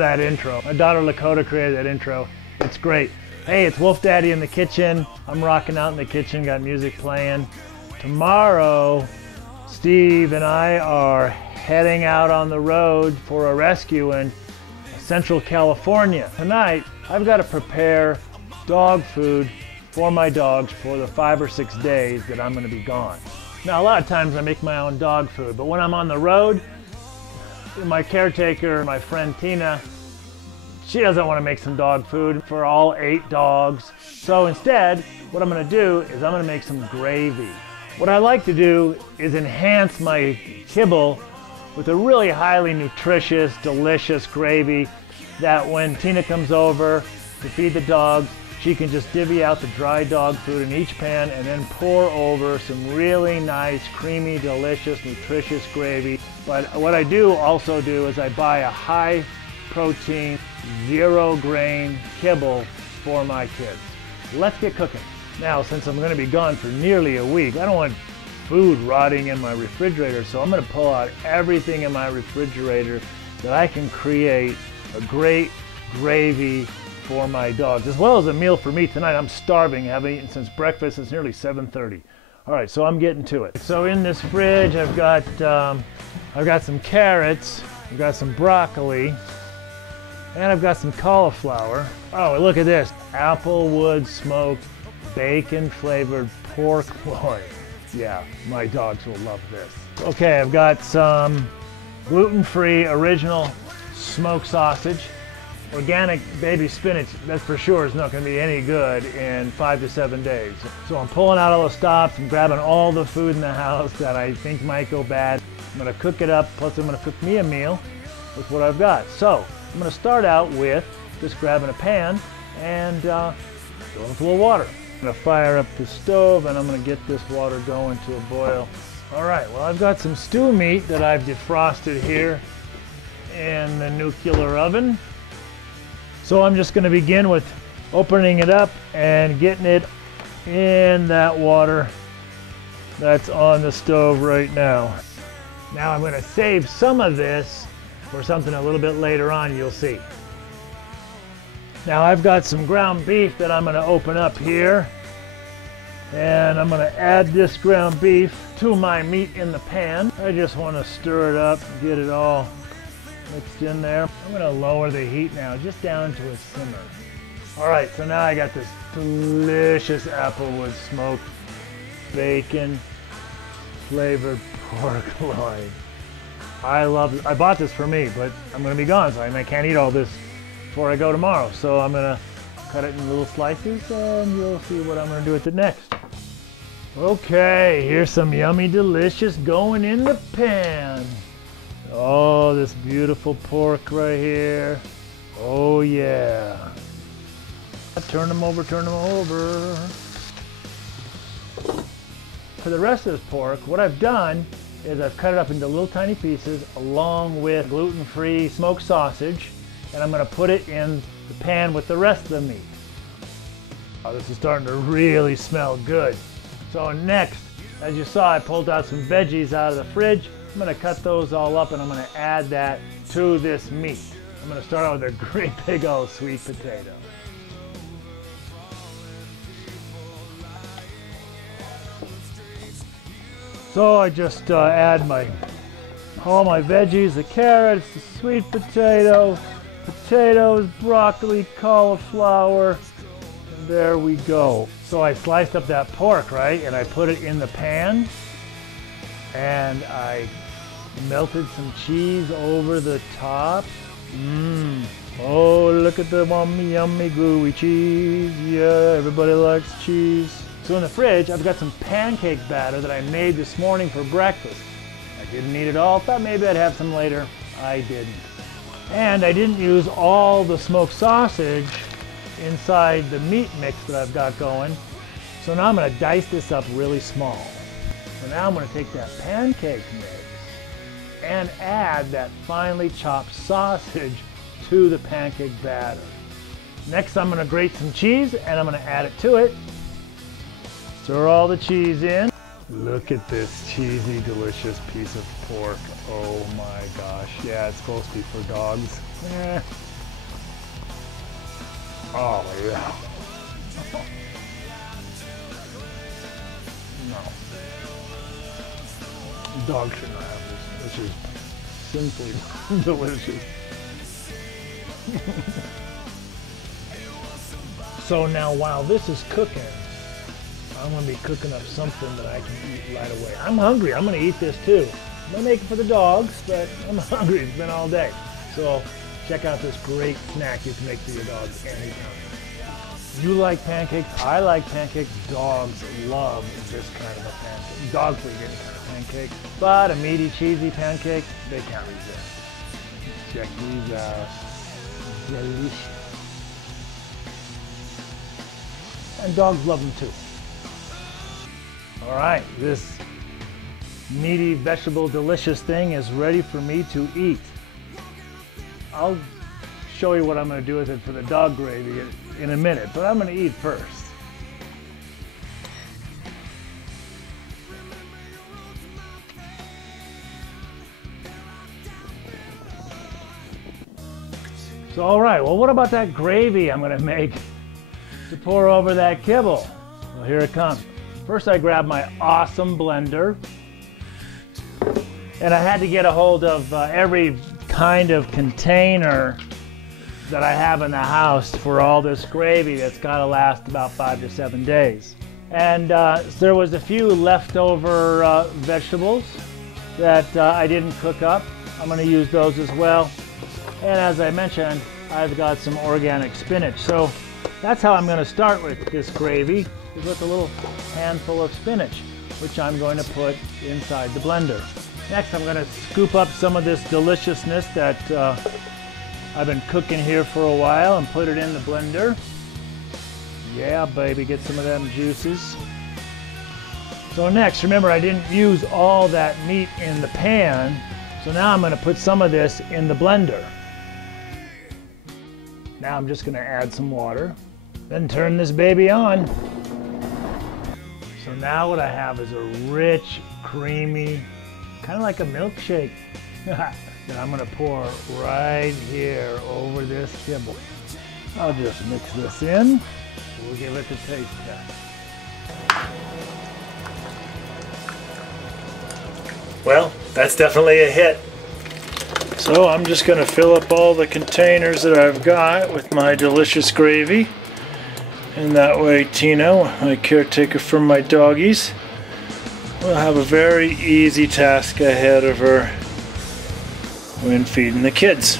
that intro. My daughter Lakota created that intro. It's great. Hey, it's Wolf Daddy in the kitchen. I'm rocking out in the kitchen, got music playing. Tomorrow, Steve and I are heading out on the road for a rescue in Central California. Tonight, I've got to prepare dog food for my dogs for the 5 or 6 days that I'm going to be gone. Now, a lot of times I make my own dog food, but when I'm on the road, my caretaker, my friend Tina, she doesn't want to make some dog food for all 8 dogs. So instead, what I'm going to do is I'm going to make some gravy. What I like to do is enhance my kibble with a really highly nutritious, delicious gravy that when Tina comes over to feed the dogs, she can just divvy out the dry dog food in each pan and then pour over some really nice, creamy, delicious, nutritious gravy. But what I also do is I buy a high protein, 0 grain kibble for my kids. Let's get cooking. Now, since I'm going to be gone for nearly a week, I don't want food rotting in my refrigerator, so I'm going to pull out everything in my refrigerator that I can create a great gravy for my dogs, as well as a meal for me tonight. I'm starving, haven't eaten since breakfast. It's nearly 7:30. All right, so I'm getting to it. So in this fridge, I've got some carrots, I've got some broccoli, and I've got some cauliflower. Oh, look at this. Applewood smoked bacon flavored pork loin. Yeah, my dogs will love this. Okay, I've got some gluten-free original smoked sausage. Organic baby spinach, that's for sure, is not going to be any good in 5 to 7 days. So I'm pulling out all the stops and grabbing all the food in the house that I think might go bad. I'm going to cook it up, plus I'm going to cook me a meal with what I've got. So I'm going to start out with just grabbing a pan and filling it with a little water. I'm going to fire up the stove and I'm going to get this water going to a boil. All right, well, I've got some stew meat that I've defrosted here in the nuclear oven. So I'm just going to begin with opening it up and getting it in that water that's on the stove right now. Now I'm going to save some of this for something a little bit later on, you'll see. Now I've got some ground beef that I'm going to open up here. And I'm going to add this ground beef to my meat in the pan. I just want to stir it up, get it all mixed in there. I'm going to lower the heat now, just down to a simmer. All right, so now I got this delicious applewood smoked bacon flavored pork loin. I love it. I bought this for me, but I'm going to be gone, so I can't eat all this before I go tomorrow. So I'm going to cut it in little slices, and you'll see what I'm going to do with it next. Okay, here's some yummy delicious going in the pan. Oh, this beautiful pork right here. Oh yeah. Turn them over, turn them over. For the rest of this pork, what I've done is I've cut it up into little tiny pieces along with gluten-free smoked sausage, and I'm going to put it in the pan with the rest of the meat. Oh, this is starting to really smell good. So next, as you saw, I pulled out some veggies out of the fridge. I'm going to cut those all up and I'm going to add that to this meat. I'm going to start out with a great big old sweet potato. So I just add all my veggies, the carrots, the sweet potato, potatoes, broccoli, cauliflower, and there we go. So I sliced up that pork, right, and I put it in the pan, and I melted some cheese over the top. Oh, look at the yummy, yummy, gooey cheese. Yeah, everybody likes cheese. So in the fridge, I've got some pancake batter that I made this morning for breakfast. I didn't eat it all. Thought maybe I'd have some later. I didn't. And I didn't use all the smoked sausage inside the meat mix that I've got going. So now I'm going to dice this up really small. So now I'm going to take that pancake mix and add that finely chopped sausage to the pancake batter. Next, I'm going to grate some cheese and I'm going to add it to it. Stir all the cheese in. Look at this cheesy, delicious piece of pork. Oh my gosh. Yeah, it's supposed to be for dogs. Oh yeah. No. Dog should not have this. This is sinfully delicious. So now while this is cooking, I'm going to be cooking up something that I can eat right away. I'm hungry. I'm going to eat this too. I'm going to make it for the dogs, but I'm hungry. It's been all day. So check out this great snack you can make for your dogs anytime. You like pancakes? I like pancakes. Dogs love this kind of a pancake. Dogs will eat any kind of pancake, but a meaty, cheesy pancake, they can't resist. Check these out. Delicious. And dogs love them too. All right, this meaty, vegetable, delicious thing is ready for me to eat. I'll show you what I'm going to do with it for the dog gravy in a minute, but I'm going to eat first. So, all right, well, what about that gravy I'm going to make to pour over that kibble? Well, here it comes. First, I grabbed my awesome blender, and I had to get a hold of every kind of container that I have in the house for all this gravy that's got to last about 5 to 7 days. And there was a few leftover vegetables that I didn't cook up. I'm going to use those as well. And as I mentioned, I've got some organic spinach. So that's how I'm going to start with this gravy, is with a little handful of spinach, which I'm going to put inside the blender. Next, I'm going to scoop up some of this deliciousness that I've been cooking here for a while and put it in the blender. Yeah, baby, get some of them juices. So next, remember, I didn't use all that meat in the pan, so now I'm going to put some of this in the blender. Now I'm just going to add some water, then turn this baby on. So now what I have is a rich, creamy, kind of like a milkshake that I'm going to pour right here over this kibble. I'll just mix this in. We'll give it the taste test. Well, that's definitely a hit. So I'm just going to fill up all the containers that I've got with my delicious gravy. And that way Tina, my caretaker for my doggies, will have a very easy task ahead of her when feeding the kids.